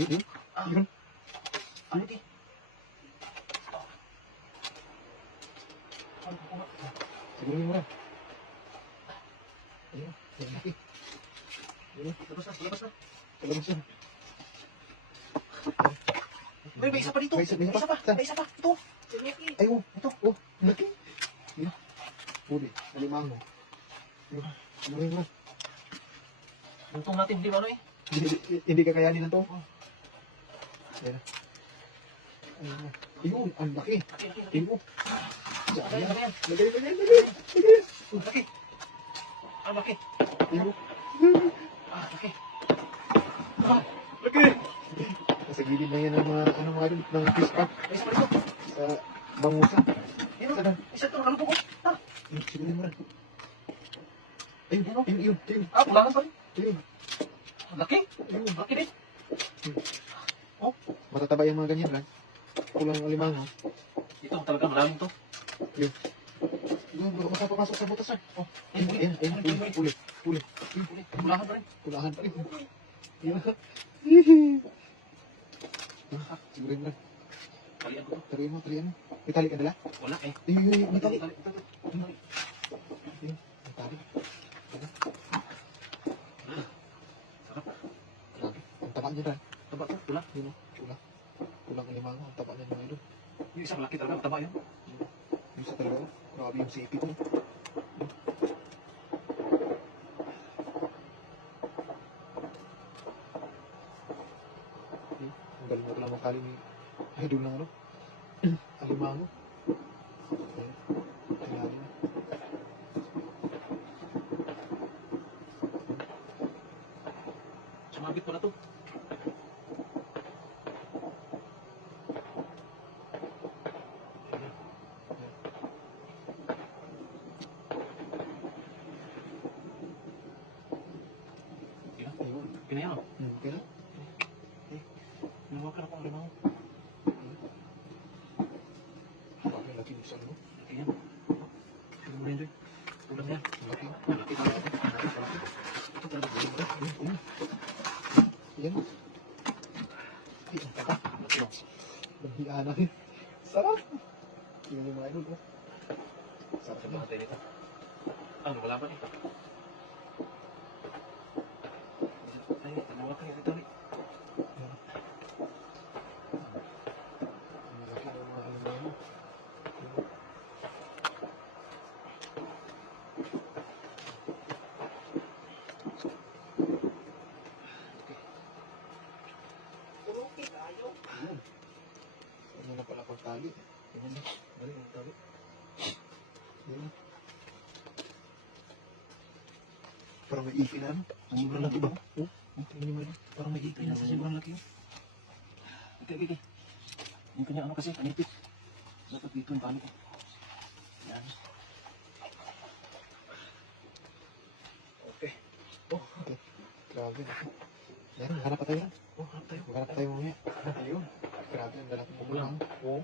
Yun. Yun. Ano di? Siguro yung mura. Ayun. Ayun. Laki. Ayun. Labas na, labas na. Palabas yan. May isa pa dito. May isa pa. Saan? May isa pa. Ito. Laki. Ay, oh. Ito. Oh. Laki. Ayun. Huli. Alimango. Ayun. Siguro yung mura. Luntong natin, di ba ano eh? Hindi kakayanin na to. Ayan na. Ayun na. Ayun. Ang laki. Laki, laki, laki. Ayun. Laki, laki yan. Lagay. Lagay. Laki. Ah, laki. Ayun. Ah, laki. Ah, laki. Nasa gilid na yan ng mga, ng fish pond May isa pa dito. sa bangusa. Ayun, Saan? isa ito. Ano po ko? Ah, Ayun, siguro yung mura. Ayun, ayun. ah, pulangan pa rin. Ayun. Laki. Laki din. Oh, Matataba yung mga ganyan lang. Kulang ang alimango. ito talaga maraming to. Yun. Yun, baka masapapasok sa butas, sir. Oh, Ayun. Uli. Pulangan pa rin. Kulahan pa rin. Yun. Ah, siguro yung mura. Kalian ko to. Tarihan mo. May tali ka dala? Wala eh. Ayun, may tali. Tali. Ayun, may tali. Sarap. Grabe. Ang taba niya, Dad. Taba to. Pula. Yun, kulang alimango. Ang taba niya mga idol. Yung isang laki talaga. Taba yun. Yung sa talaga, grabe yung sipit mo. Ang galing mo lang makali ni idol ng alimango. Ayun, tinali na. Sumabit ko na to. Ayun. Pinaya mo. Okay na? Nawakan ako ang limaw. Grabe, laki yung saan mo. Laki yan. Tignan mo rin doy. Ulam yan. Laki. Laki talaga. Ito talaga. Ayun. Yan. Ay, ang taba. Laki yun. Nahiya na rin. Sarap. Yun yung mga idol, oh. Sarap Sa na. mga tayo nito. Ah, wala pa eh. Ay, nawakan yung ito. Ang laki ng mga alimango. Ayun. Turuki tayo. Ayun. Ano na pala pagtali? Ayun na. Galing ang tali. Ayun. Parang may ipi na ano? Sobrang laki ba? Oh, tingnan mo yun. Parang may ipin na sa sobrang laki yun. Okay. Yung kanya ano kasi, kanipit. Dapat dito yung paano ko. Yan. Okay. Oh, okay. Grabe na. Yan, hanap pa tayo. Oh, harap tayo. Maghanap tayo mamaya. Ayun. Grabe, ang lalaki mo lang. Oh.